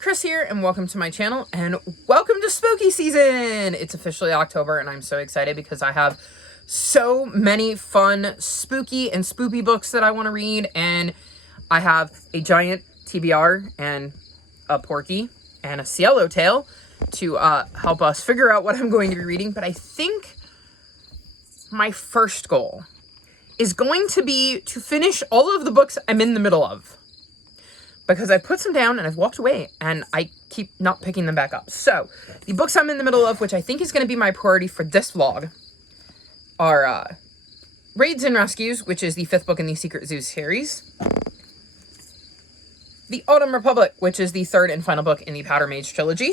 Chris here, and welcome to my channel, and welcome to spooky season! It's officially October, and I'm so excited because I have so many fun spooky and spoopy books that I want to read, and I have a giant TBR and a Porky and a Cielo Tail to help us figure out what I'm going to be reading. But I think my first goal is going to be to finish all of the books I'm in the middle of, because I put some down and I've walked away and I keep not picking them back up. So the books I'm in the middle of, which I think is going to be my priority for this vlog, are Raids and Rescues, which is the 5th book in the Secret Zoo series, The Autumn Republic, which is the 3rd and final book in the Powder Mage trilogy,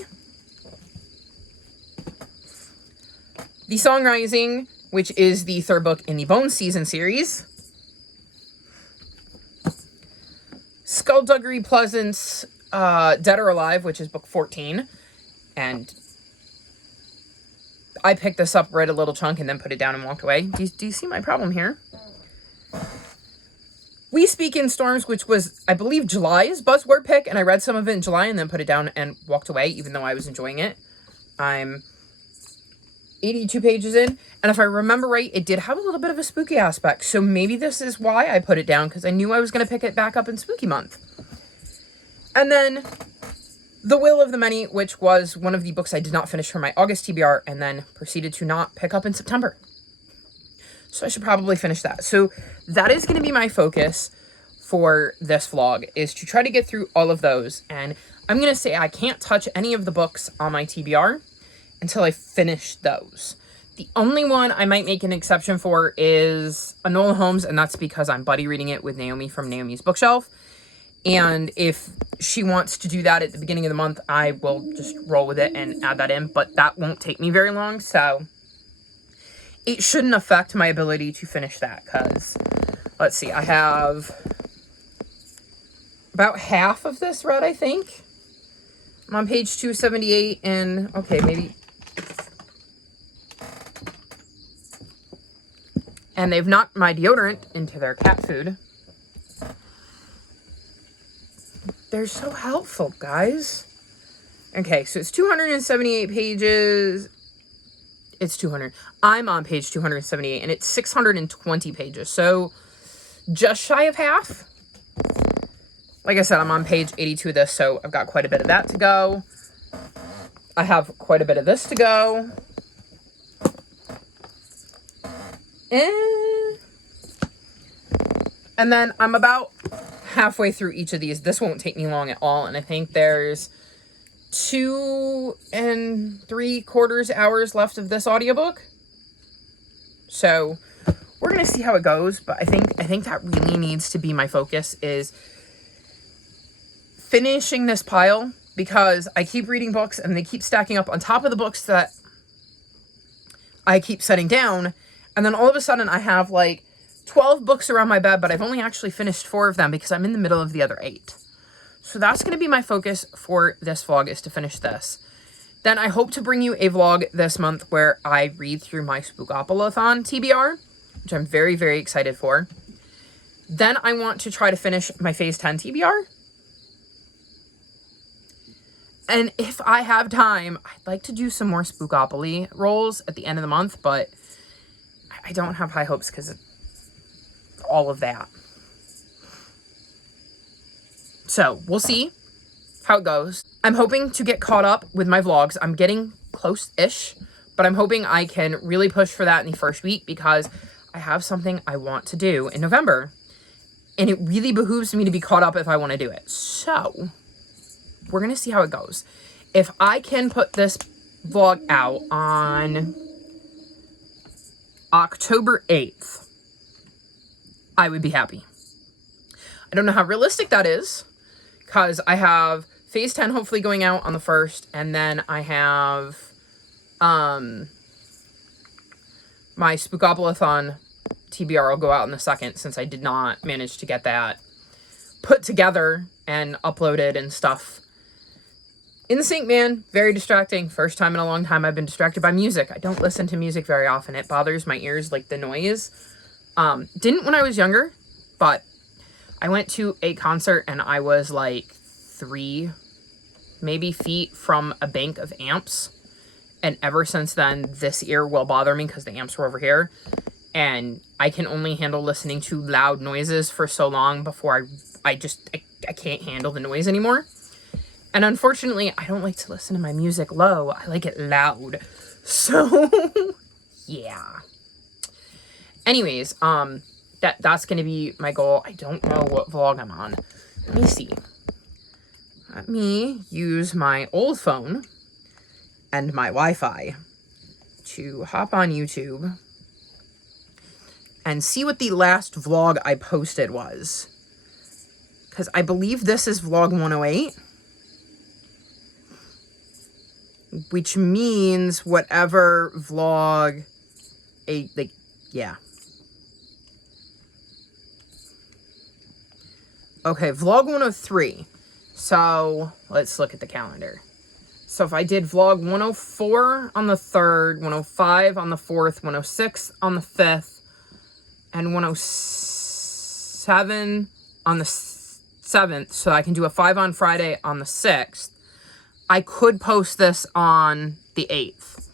The Song Rising, which is the 3rd book in the Bone Season series, Skullduggery Pleasance, Dead or Alive, which is book 14, and I picked this up, read a little chunk, and then put it down and walked away. Do you see my problem here? We Speak in Storms, which was, I believe, July's buzzword pick, and I read some of it in July and then put it down and walked away, even though I was enjoying it. I'm 82 pages in, and if I remember right, it did have a little bit of a spooky aspect, so maybe this is why I put it down, because I knew I was going to pick it back up in spooky month. And then The Will of the Many, which was one of the books I did not finish for my August TBR, and then proceeded to not pick up in September. So I should probably finish that. So that is going to be my focus for this vlog, is to try to get through all of those, and I'm going to say I can't touch any of the books on my TBR until I finish those. The only one I might make an exception for is Enola Holmes, and that's because I'm buddy reading it with Naomi from Naomi's Bookshelf. And if she wants to do that at the beginning of the month, I will just roll with it and add that in. But that won't take me very long, so it shouldn't affect my ability to finish that. Because, let's see, I have about half of this read, I think. I'm on page 278, and okay, maybe. And they've knocked my deodorant into their cat food. They're so helpful, guys. Okay, so it's 278 pages. It's 200. I'm on page 278, and it's 620 pages. So just shy of half. Like I said, I'm on page 82 of this, so I've got quite a bit of that to go. I have quite a bit of this to go. And then I'm about halfway through each of these. This won't take me long at all, and I think there's 2 3/4 hours left of this audiobook. So we're gonna see how it goes, but I think that really needs to be my focus, is finishing this pile, because I keep reading books and they keep stacking up on top of the books that I keep setting down. And then all of a sudden I have like 12 books around my bed, but I've only actually finished 4 of them because I'm in the middle of the other 8. So that's going to be my focus for this vlog, is to finish this. Then I hope to bring you a vlog this month where I read through my Spookopalathon TBR, which I'm very, very excited for. Then I want to try to finish my Phase 10 TBR. And if I have time, I'd like to do some more Spookopoly rolls at the end of the month, but I don't have high hopes because of all of that. So we'll see how it goes. I'm hoping to get caught up with my vlogs. I'm getting close-ish, but I'm hoping I can really push for that in the first week, because I have something I want to do in November, and it really behooves me to be caught up if I want to do it. So we're going to see how it goes. If I can put this vlog out on October 8th, I would be happy. I don't know how realistic that is, because I have Phase 10 hopefully going out on the 1st, and then I have my Spookopalathon TBR will go out on the 2nd, since I did not manage to get that put together and uploaded and stuff in sync, man. Very distracting. First time in a long time I've been distracted by music. I don't listen to music very often. It bothers my ears, like the noise. Didn't when I was younger, but I went to a concert and I was like 3 maybe feet from a bank of amps. And ever since then, this ear will bother me because the amps were over here. And I can only handle listening to loud noises for so long before I can't handle the noise anymore. And unfortunately, I don't like to listen to my music low. I like it loud. So, yeah. Anyways, that's going to be my goal. I don't know what vlog I'm on. Let me see. Let me use my old phone and my Wi-Fi to hop on YouTube and see what the last vlog I posted was. Because I believe this is vlog 108. Which means whatever vlog, yeah. Okay, vlog 103. So, let's look at the calendar. So if I did vlog 104 on the 3rd, 105 on the 4th, 106 on the 5th, and 107 on the 7th, so I can do a 5 on Friday on the 6th, I could post this on the 8th.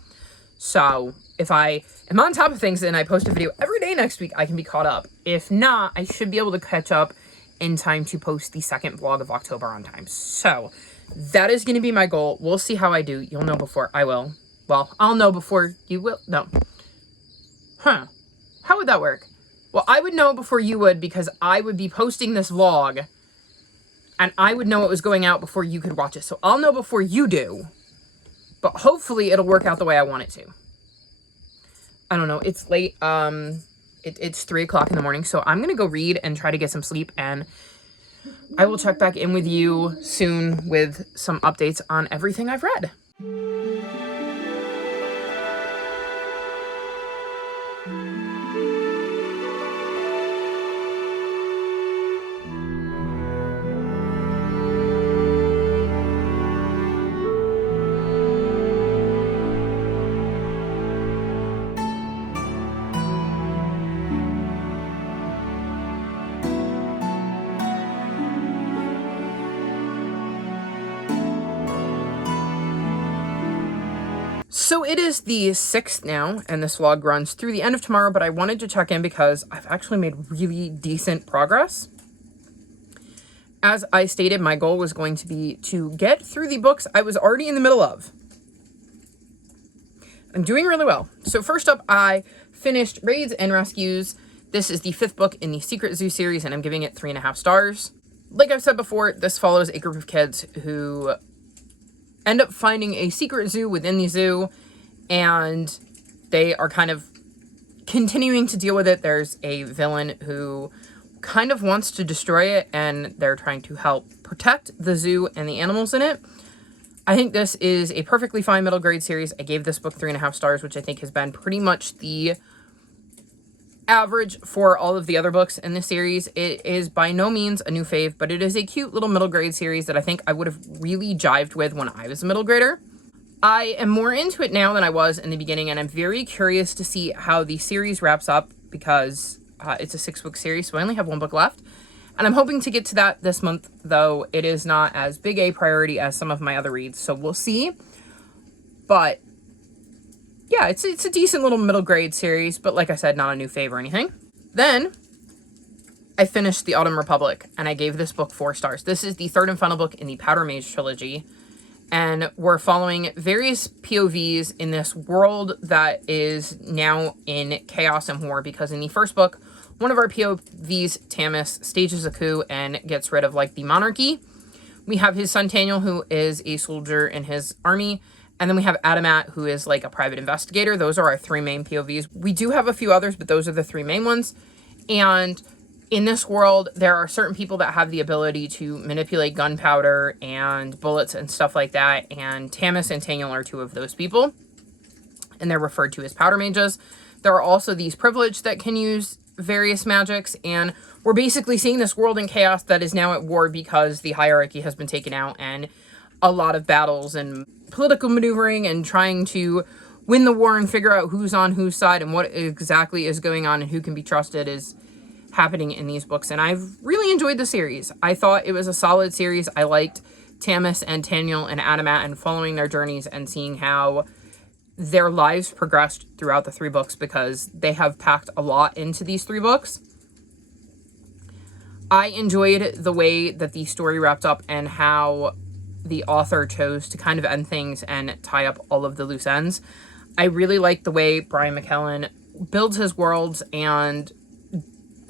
So if I am on top of things and I post a video every day next week, I can be caught up. If not, I should be able to catch up in time to post the second vlog of October on time. So that is going to be my goal. We'll see how I do. You'll know before I will. Well, I'll know before you will. No. Huh. How would that work? Well, I would know before you would because I would be posting this vlog and I would know it was going out before you could watch it. So I'll know before you do. But hopefully it'll work out the way I want it to. I don't know. It's late. It's 3 o'clock in the morning. So I'm going to go read and try to get some sleep. And I will check back in with you soon with some updates on everything I've read. So it is the 6th now, and this vlog runs through the end of tomorrow, but I wanted to check in because I've actually made really decent progress. As I stated, my goal was going to be to get through the books I was already in the middle of. I'm doing really well. So first up, I finished Raids and Rescues. This is the 5th book in the Secret Zoo series, and I'm giving it 3.5 stars. Like I've said before, this follows a group of kids who end up finding a secret zoo within the zoo, and they are kind of continuing to deal with it. There's a villain who kind of wants to destroy it, and they're trying to help protect the zoo and the animals in it. I think this is a perfectly fine middle grade series. I gave this book 3.5 stars, which I think has been pretty much the average for all of the other books in this series. It is by no means a new fave, but it is a cute little middle grade series that I think I would have really jived with when I was a middle grader. I am more into it now than I was in the beginning, and I'm very curious to see how the series wraps up because it's a 6-book series, so I only have 1 book left. And I'm hoping to get to that this month, though it is not as big a priority as some of my other reads, so we'll see. But yeah, it's a decent little middle grade series, but like I said, not a new fave or anything. Then I finished The Autumn Republic, and I gave this book 4 stars. This is the 3rd and final book in the Powder Mage trilogy, and we're following various POVs in this world that is now in chaos and war, because in the first book, one of our POVs, Tamis, stages a coup and gets rid of, like, the monarchy. We have his son, Daniel, who is a soldier in his army. And then we have Adamat, who is, like, a private investigator. Those are our 3 main POVs. We do have a few others, but those are the 3 main ones. And in this world, there are certain people that have the ability to manipulate gunpowder and bullets and stuff like that. And Tamis and Daniel are 2 of those people. And they're referred to as powder mages. There are also these privileged that can use various magics, and we're basically seeing this world in chaos that is now at war because the hierarchy has been taken out, and a lot of battles and political maneuvering and trying to win the war and figure out who's on whose side and what exactly is going on and who can be trusted is happening in these books. And I've really enjoyed the series. I thought it was a solid series. I liked Tamis and Taniel and Adamat and following their journeys and seeing how their lives progressed throughout the 3 books, because they have packed a lot into these 3 books. I enjoyed the way that the story wrapped up and how the author chose to kind of end things and tie up all of the loose ends. I really like the way Brian McKellen builds his worlds and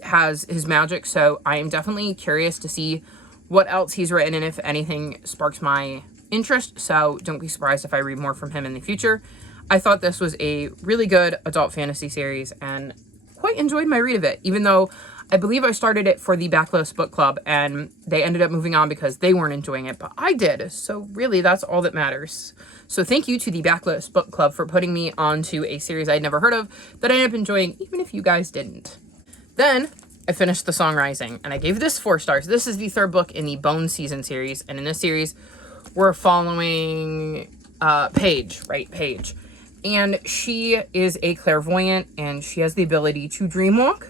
has his magic, so I am definitely curious to see what else he's written and if anything sparks my interest, so don't be surprised if I read more from him in the future. I thought this was a really good adult fantasy series and quite enjoyed my read of it, even though I believe I started it for the Backlist Book Club and they ended up moving on because they weren't enjoying it, but I did, so really that's all that matters. So thank you to the Backlist Book Club for putting me onto a series I'd never heard of that I ended up enjoying, even if you guys didn't. Then I finished The Song Rising and I gave this 4 stars. This is the 3rd book in the Bone Season series, and in this series we're following Paige, right? Paige. And she is a clairvoyant and she has the ability to dreamwalk.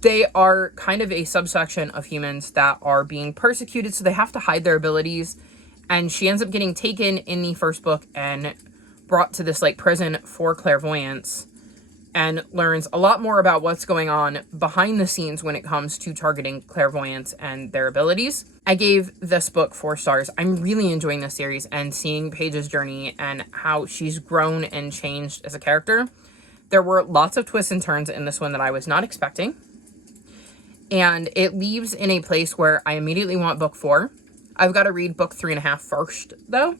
They are kind of a subsection of humans that are being persecuted, so they have to hide their abilities. And she ends up getting taken in the 1st book and brought to this like prison for clairvoyants, and learns a lot more about what's going on behind the scenes when it comes to targeting clairvoyants and their abilities. I gave this book 4 stars. I'm really enjoying this series and seeing Paige's journey and how she's grown and changed as a character. There were lots of twists and turns in this one that I was not expecting. And it leaves in a place where I immediately want book 4. I've got to read book 3.5 first, though.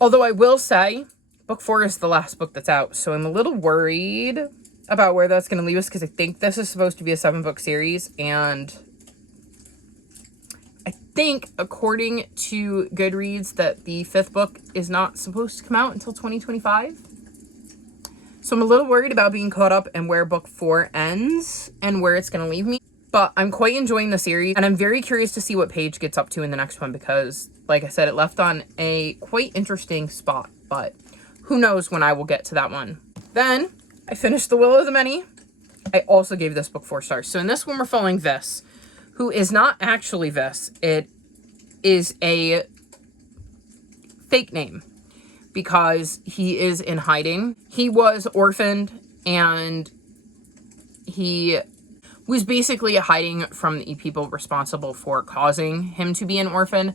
Although I will say, book 4 is the last book that's out, so I'm a little worried about where that's going to leave us, because I think this is supposed to be a 7-book series, and I think, according to Goodreads, that the 5th book is not supposed to come out until 2025. So I'm a little worried about being caught up and where book 4 ends and where it's going to leave me. But I'm quite enjoying the series, and I'm very curious to see what Paige gets up to in the next one, because, like I said, it left on a quite interesting spot, but who knows when I will get to that one. Then I finished The Will of the Many. I also gave this book 4 stars. So in this one, we're following Vis, who is not actually Vis. It is a fake name because he is in hiding. He was orphaned and he was basically hiding from the people responsible for causing him to be an orphan.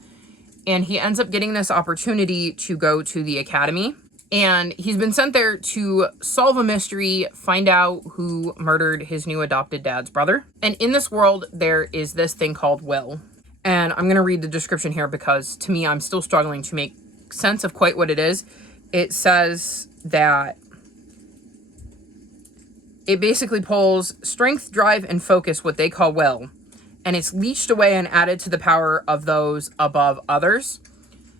And he ends up getting this opportunity to go to the academy. And he's been sent there to solve a mystery, find out who murdered his new adopted dad's brother. And in this world, there is this thing called will. And I'm going to read the description here because, to me, I'm still struggling to make sense of quite what it is. It says that it basically pulls strength, drive, and focus, what they call will. And it's leached away and added to the power of those above others.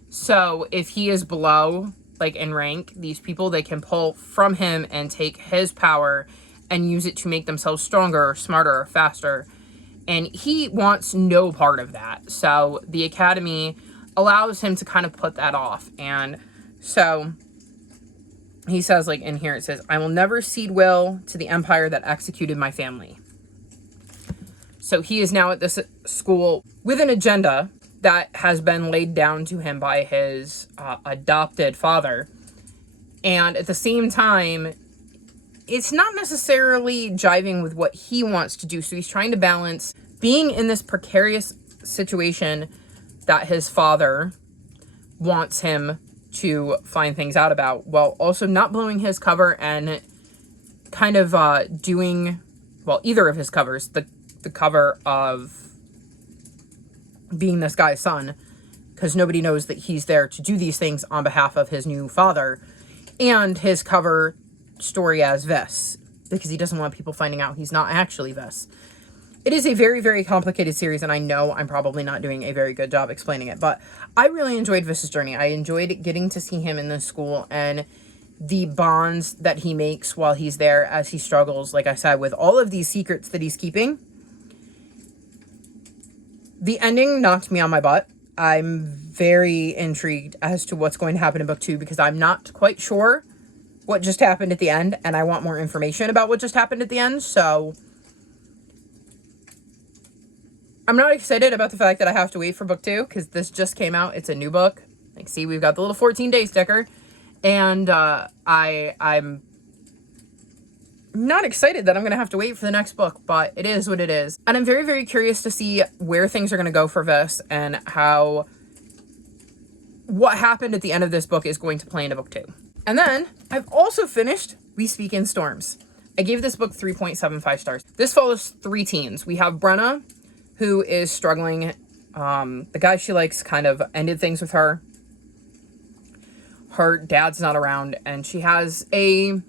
So if he is below, like in rank, these people, they can pull from him and take his power and use it to make themselves stronger or smarter or faster. And he wants no part of that. So the academy allows him to kind of put that off. And so he says, like in here, it says, "I will never cede will to the empire that executed my family." So he is now at this school with an agenda that has been laid down to him by his adopted father. And at the same time, it's not necessarily jiving with what he wants to do. So he's trying to balance being in this precarious situation that his father wants him to find things out about, while also not blowing his cover and kind of doing, well, either of his covers, the cover of being this guy's son, because nobody knows that he's there to do these things on behalf of his new father, and his cover story as Ves, because he doesn't want people finding out he's not actually Ves. It is a very, very complicated series, and I know I'm probably not doing a very good job explaining it, but I really enjoyed Ves's journey. I enjoyed getting to see him in this school and the bonds that he makes while he's there as he struggles, like I said, with all of these secrets that he's keeping. The ending knocked me on my butt. I'm very intrigued as to what's going to happen in book 2 because I'm not quite sure what just happened at the end, and I want more information about what just happened at the end, so I'm not excited about the fact that I have to wait for book 2 because this just came out. It's a new book. Like, see, we've got the little 14-day sticker. And I'm not excited that I'm going to have to wait for the next book, but it is what it is. And I'm very, very curious to see where things are going to go for this and how what happened at the end of this book is going to play into book 2. And then I've also finished We Speak in Storms. I gave this book 3.75 stars. This follows 3 teens. We have Brenna, who is struggling. The guy she likes kind of ended things with her. Her dad's not around, and she has a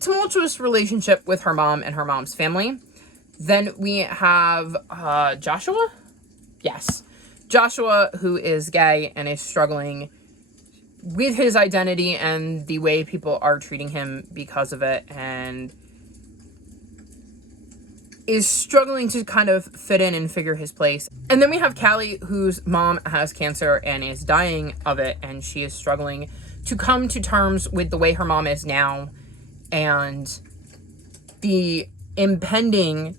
tumultuous relationship with her mom and her mom's family. Then we have Joshua? Yes. Joshua, who is gay and is struggling with his identity and the way people are treating him because of it, and is struggling to kind of fit in and figure his place. And then we have Callie, whose mom has cancer and is dying of it, and she is struggling to come to terms with the way her mom is now and the impending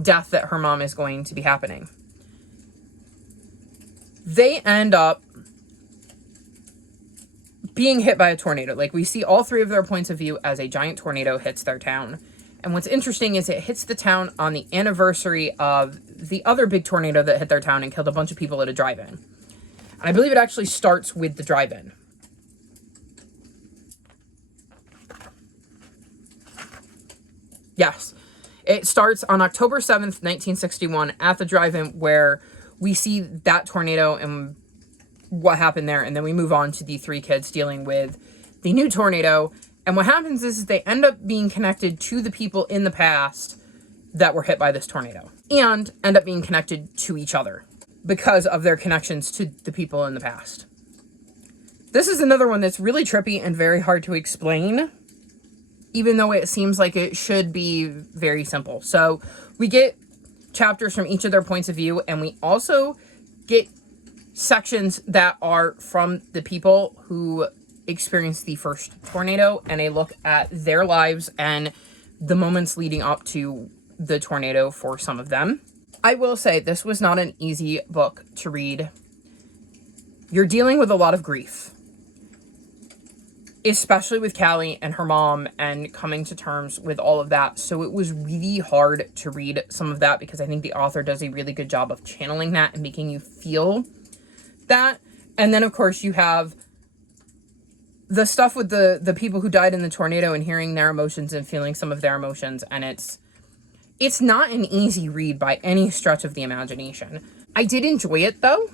death that her mom is going to be happening. They end up being hit by a tornado. Like, we see all 3 of their points of view as a giant tornado hits their town. And what's interesting is it hits the town on the anniversary of the other big tornado that hit their town and killed a bunch of people at a drive-in. And I believe it actually starts with the drive-in. Yes. It starts on October 7th, 1961 at the drive-in, where we see that tornado and what happened there. And then we move on to the 3 kids dealing with the new tornado. And what happens is they end up being connected to the people in the past that were hit by this tornado, and end up being connected to each other because of their connections to the people in the past. This is another one that's really trippy and very hard to explain, even though it seems like it should be very simple. So we get chapters from each of their points of view, and we also get sections that are from the people who experienced the first tornado, and a look at their lives and the moments leading up to the tornado for some of them. I will say this was not an easy book to read. You're dealing with a lot of grief, especially with Callie and her mom and coming to terms with all of that. So it was really hard to read some of that because I think the author does a really good job of channeling that and making you feel that. And then, of course, you have the stuff with the people who died in the tornado and hearing their emotions and feeling some of their emotions. And it's not an easy read by any stretch of the imagination. I did enjoy it, though.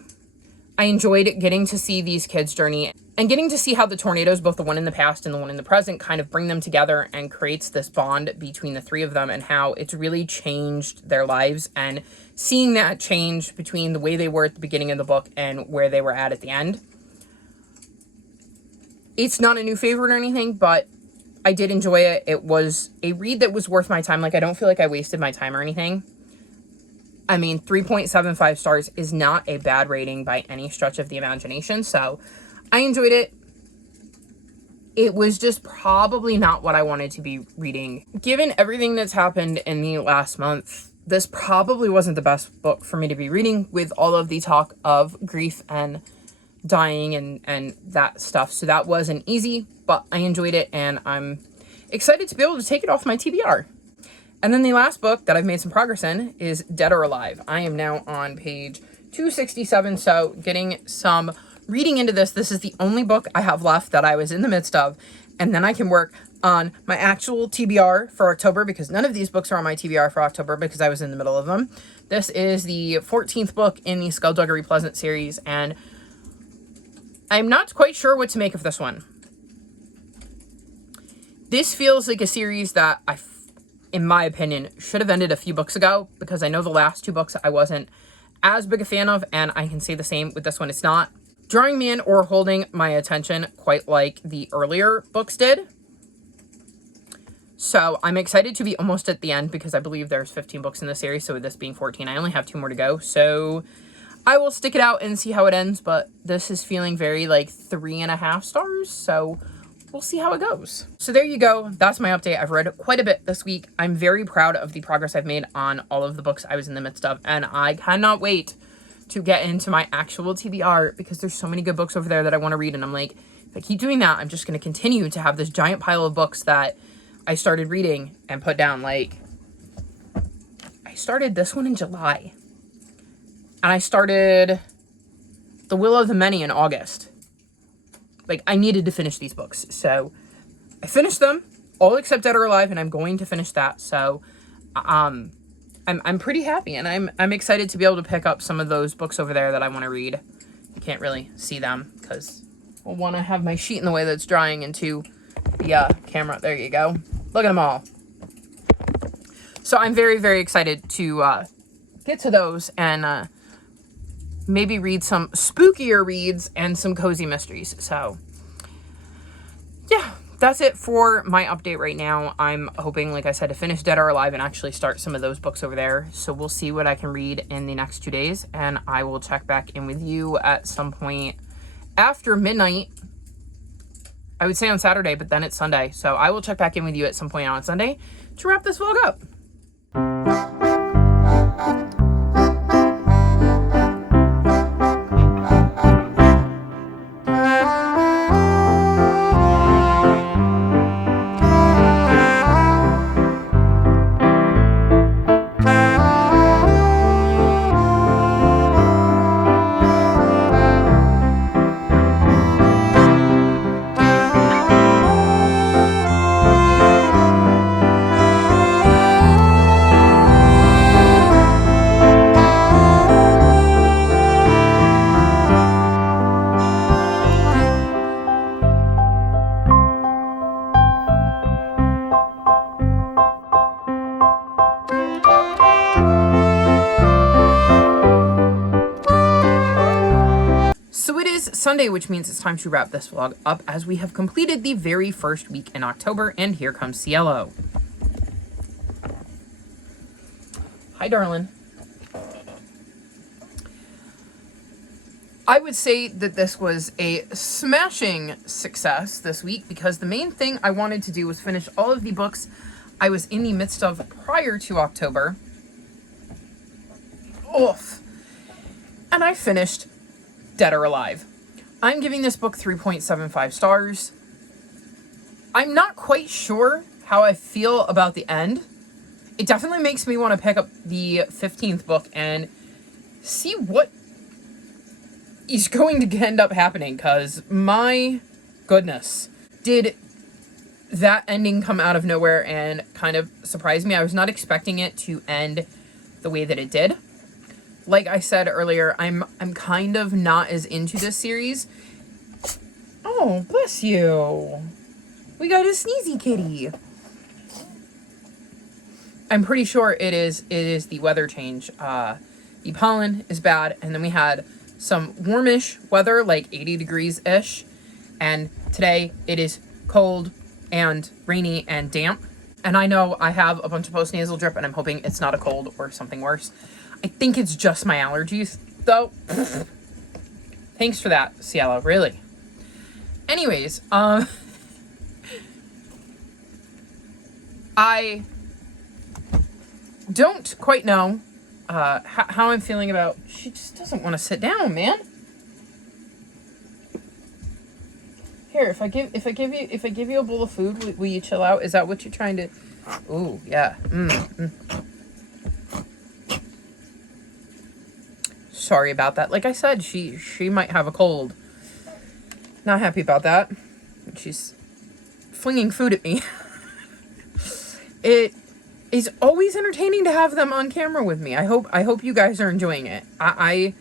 I enjoyed getting to see these kids' journey and getting to see how the tornadoes, both the one in the past and the one in the present, kind of bring them together and creates this bond between the 3 of them, and how it's really changed their lives, and seeing that change between the way they were at the beginning of the book and where they were at the end. It's not a new favorite or anything, but I did enjoy it. It was a read that was worth my time. Like, I don't feel like I wasted my time or anything. I mean, 3.75 stars is not a bad rating by any stretch of the imagination. So I enjoyed it. It was just probably not what I wanted to be reading. Given everything that's happened in the last month, this probably wasn't the best book for me to be reading, with all of the talk of grief and dying and that stuff. So that wasn't easy, but I enjoyed it, and I'm excited to be able to take it off my TBR. And then the last book that I've made some progress in is Dead or Alive. I am now on page 267, so getting some reading into this. This is the only book I have left that I was in the midst of, and then I can work on my actual TBR for October, because none of these books are on my TBR for October because I was in the middle of them. This is the 14th book in the Skullduggery Pleasant series, and I'm not quite sure what to make of this one. This feels like a series that in my opinion, should have ended a few books ago, because I know the last 2 books I wasn't as big a fan of, and I can say the same with this one. It's not drawing me in or holding my attention quite like the earlier books did. So I'm excited to be almost at the end, because I believe there's 15 books in the series, so with this being 14, I only have 2 more to go. So I will stick it out and see how it ends, but this is feeling very like 3.5 stars, so we'll see how it goes. So there you go. That's my update. I've read quite a bit this week. I'm very proud of the progress I've made on all of the books I was in the midst of, and I cannot wait to get into my actual TBR because there's so many good books over there that I want to read, and I'm like, if I keep doing that, I'm just going to continue to have this giant pile of books that I started reading and put down. Like, I started this one in July, and I started The Will of the Many in August. Like, I needed to finish these books, so I finished them, all except Dead or Alive, and I'm going to finish that, so I'm pretty happy, and I'm excited to be able to pick up some of those books over there that I want to read. You can't really see them, because I want to have my sheet in the way that's drying into the camera. There you go. Look at them all. So I'm very, very excited to get to those and maybe read some spookier reads and some cozy mysteries. So yeah, that's it for my update right now. I'm hoping, like I said, to finish Dead or Alive and actually start some of those books over there. So we'll see what I can read in the next 2 days, and I will check back in with you at some point after midnight. I would say on Saturday, but then it's Sunday. So I will check back in with you at some point on Sunday to wrap this vlog up. Sunday, which means it's time to wrap this vlog up as we have completed the very first week in October, and here comes Cielo. Hi, darling. I would say that this was a smashing success this week because the main thing I wanted to do was finish all of the books I was in the midst of prior to October. Oof. And I finished Dead or Alive. I'm giving this book 3.75 stars. I'm not quite sure how I feel about the end. It definitely makes me want to pick up the 15th book and see what is going to end up happening, because my goodness, did that ending come out of nowhere and kind of surprise me. I was not expecting it to end the way that it did. Like I said earlier, I'm kind of not as into this series. Oh, bless you. We got a sneezy kitty. I'm pretty sure it is the weather change. The pollen is bad, and then we had some warmish weather, like 80 degrees-ish, and today it is cold and rainy and damp. And I know I have a bunch of post-nasal drip, and I'm hoping it's not a cold or something worse. I think it's just my allergies, though. Thanks for that, Cielo, really. Anyways, I don't quite know how I'm feeling about... She just doesn't want to sit down, man. Here, if I give you a bowl of food, will you chill out? Is that what you're trying to... Ooh, yeah. Sorry about that. Like I said, she might have a cold. Not happy about that. She's flinging food at me. It is always entertaining to have them on camera with me. I hope you guys are enjoying it. I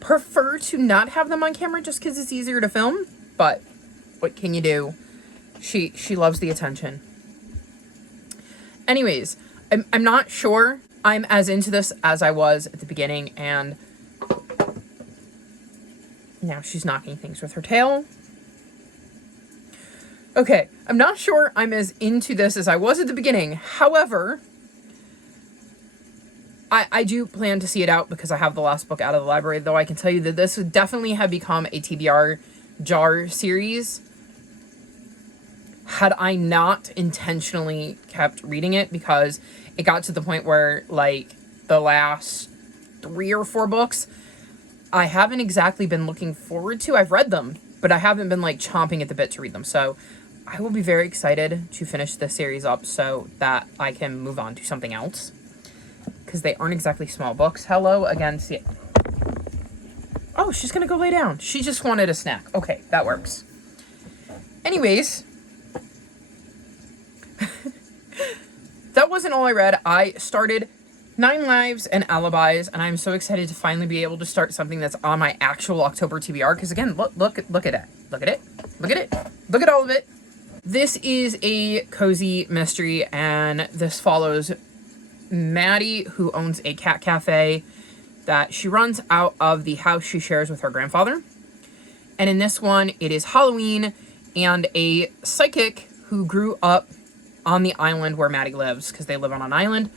prefer to not have them on camera just because it's easier to film, but what can you do? She loves the attention. Anyways, I'm not sure I'm as into this as I was at the beginning, and now she's knocking things with her tail. Okay, I'm not sure I'm as into this as I was at the beginning. However, I do plan to see it out because I have the last book out of the library, though I can tell you that this would definitely have become a TBR jar series had I not intentionally kept reading it, because it got to the point where, like, the last 3 or 4 books, I haven't exactly been looking forward to. I've read them, but I haven't been, like, chomping at the bit to read them. So I will be very excited to finish this series up so that I can move on to something else, because they aren't exactly small books. Hello again. See, oh, she's gonna go lay down. She just wanted a snack. Okay, that works. Anyways, that wasn't all I read. I started 9 Lives and Alibis, and I'm so excited to finally be able to start something that's on my actual October TBR, because again, look at it. Look at it. Look at it. Look at all of it. This is a cozy mystery, and this follows Maddie, who owns a cat cafe that she runs out of the house she shares with her grandfather. And in this one, it is Halloween, and a psychic who grew up on the island where Maddie lives, because they live on an island,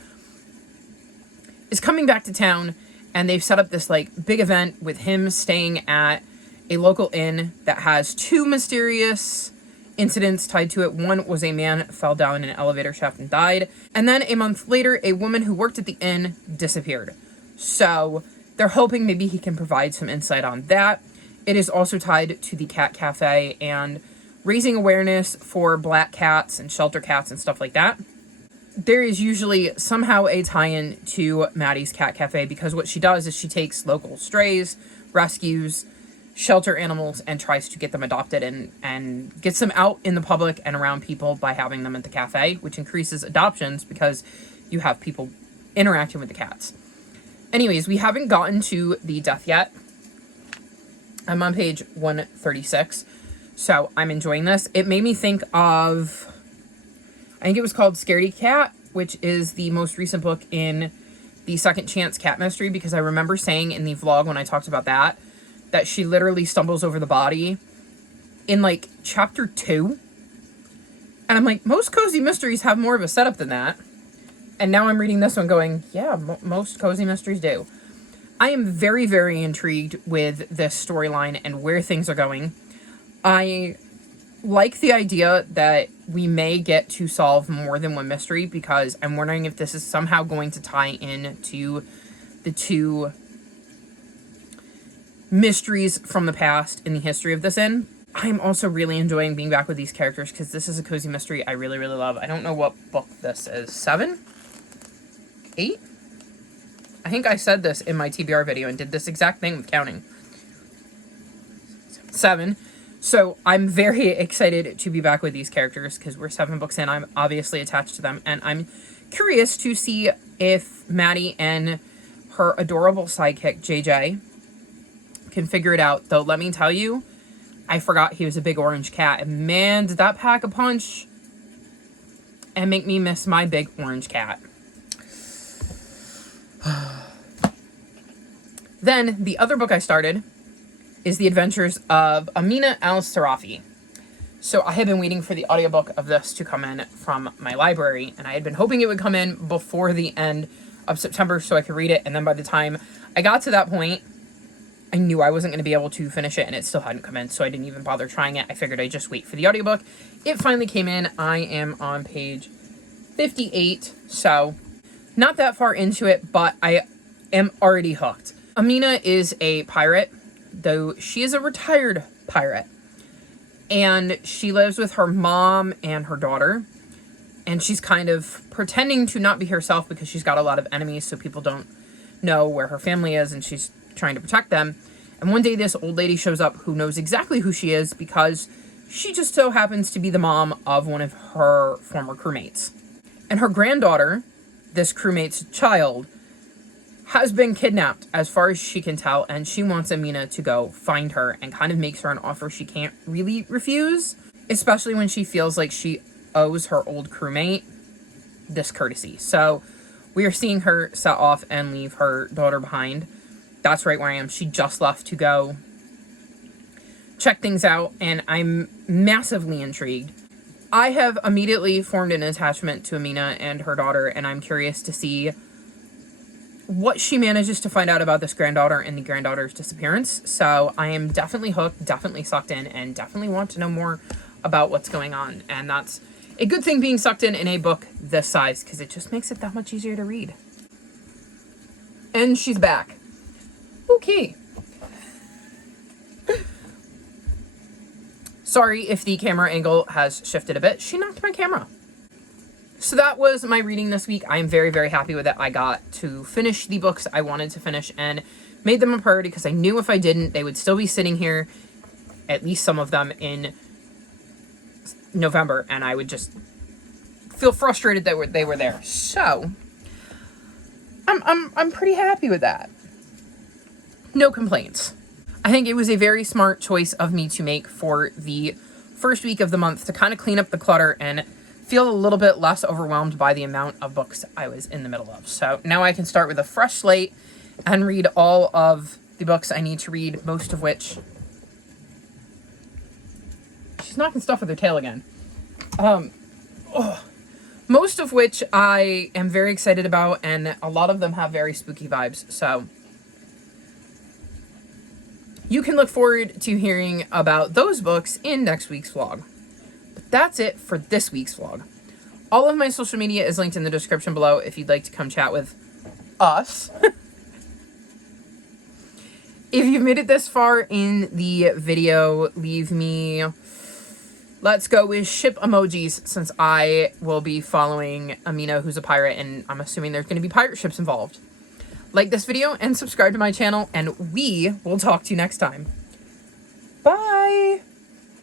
is coming back to town, and they've set up this, like, big event with him staying at a local inn that has 2 mysterious incidents tied to it. One was a man fell down an elevator shaft and died, and then a month later, a woman who worked at the inn disappeared. So they're hoping maybe he can provide some insight on that. It is also tied to the cat cafe and raising awareness for black cats and shelter cats and stuff like that. There is usually somehow a tie-in to Maddie's cat cafe, because what she does is she takes local strays, rescues shelter animals, and tries to get them adopted and gets them out in the public and around people by having them at the cafe, which increases adoptions because you have people interacting with the cats. Anyways, we haven't gotten to the death yet. I'm on page 136, so I'm enjoying this. It made me think of, I think it was called Scaredy Cat, which is the most recent book in the Second Chance Cat Mystery, because I remember saying in the vlog when I talked about that she literally stumbles over the body in, like, chapter 2. And I'm like, most cozy mysteries have more of a setup than that. And now I'm reading this one going, yeah, most cozy mysteries do. I am very, very intrigued with this storyline and where things are going. I like the idea that we may get to solve more than one mystery, because I'm wondering if this is somehow going to tie in to the 2 mysteries from the past in the history of this inn. I'm also really enjoying being back with these characters, because this is a cozy mystery I really, really love. I don't know what book this is. 7? 8? I think I said this in my TBR video and did this exact thing with counting. 7. So I'm very excited to be back with these characters, because we're 7 books in. I'm obviously attached to them, and I'm curious to see if Maddie and her adorable sidekick, JJ, can figure it out. Though, let me tell you, I forgot he was a big orange cat, and man, did that pack a punch and make me miss my big orange cat. Then, the other book I started is The Adventures of Amina al-Sarafi. So I had been waiting for the audiobook of this to come in from my library, and I had been hoping it would come in before the end of September so I could read it, and then by the time I got to that point, I knew I wasn't going to be able to finish it, and it still hadn't come in, so I didn't even bother trying it. I figured I'd just wait for the audiobook. It finally came in. I am on page 58, so not that far into it, but I am already hooked. Amina is a pirate, though she is a retired pirate, and she lives with her mom and her daughter, and she's kind of pretending to not be herself because she's got a lot of enemies, so people don't know where her family is, and she's trying to protect them. And one day this old lady shows up who knows exactly who she is, because she just so happens to be the mom of one of her former crewmates. And her granddaughter, this crewmate's child, has been kidnapped as far as she can tell, and she wants Amina to go find her, and kind of makes her an offer she can't really refuse, especially when she feels like she owes her old crewmate this courtesy. So we are seeing her set off and leave her daughter behind. That's right where I am. She just left to go check things out, and I'm massively intrigued. I have immediately formed an attachment to Amina and her daughter, and I'm curious to see what she manages to find out about this granddaughter and the granddaughter's disappearance. So I am definitely hooked, definitely sucked in, and definitely want to know more about what's going on. And that's a good thing being sucked in a book this size, because it just makes it that much easier to read. And she's back. Okay. Sorry if the camera angle has shifted a bit. She knocked my camera. So that was my reading this week. I am very, very happy with it. I got to finish the books I wanted to finish and made them a priority, because I knew if I didn't, they would still be sitting here, at least some of them, in November, and I would just feel frustrated that they were there. So I'm pretty happy with that. No complaints. I think it was a very smart choice of me to make for the first week of the month, to kind of clean up the clutter and feel a little bit less overwhelmed by the amount of books I was in the middle of. So now I can start with a fresh slate and read all of the books I need to read, most of which... She's knocking stuff with her tail again. Most of which I am very excited about, and a lot of them have very spooky vibes. So you can look forward to hearing about those books in next week's vlog. That's it for this week's vlog. All of my social media is linked in the description below if you'd like to come chat with us. If you've made it this far in the video, leave me, let's go with ship emojis, since I will be following Amina, who's a pirate, and I'm assuming there's going to be pirate ships involved. Like this video and subscribe to my channel, and we will talk to you next time.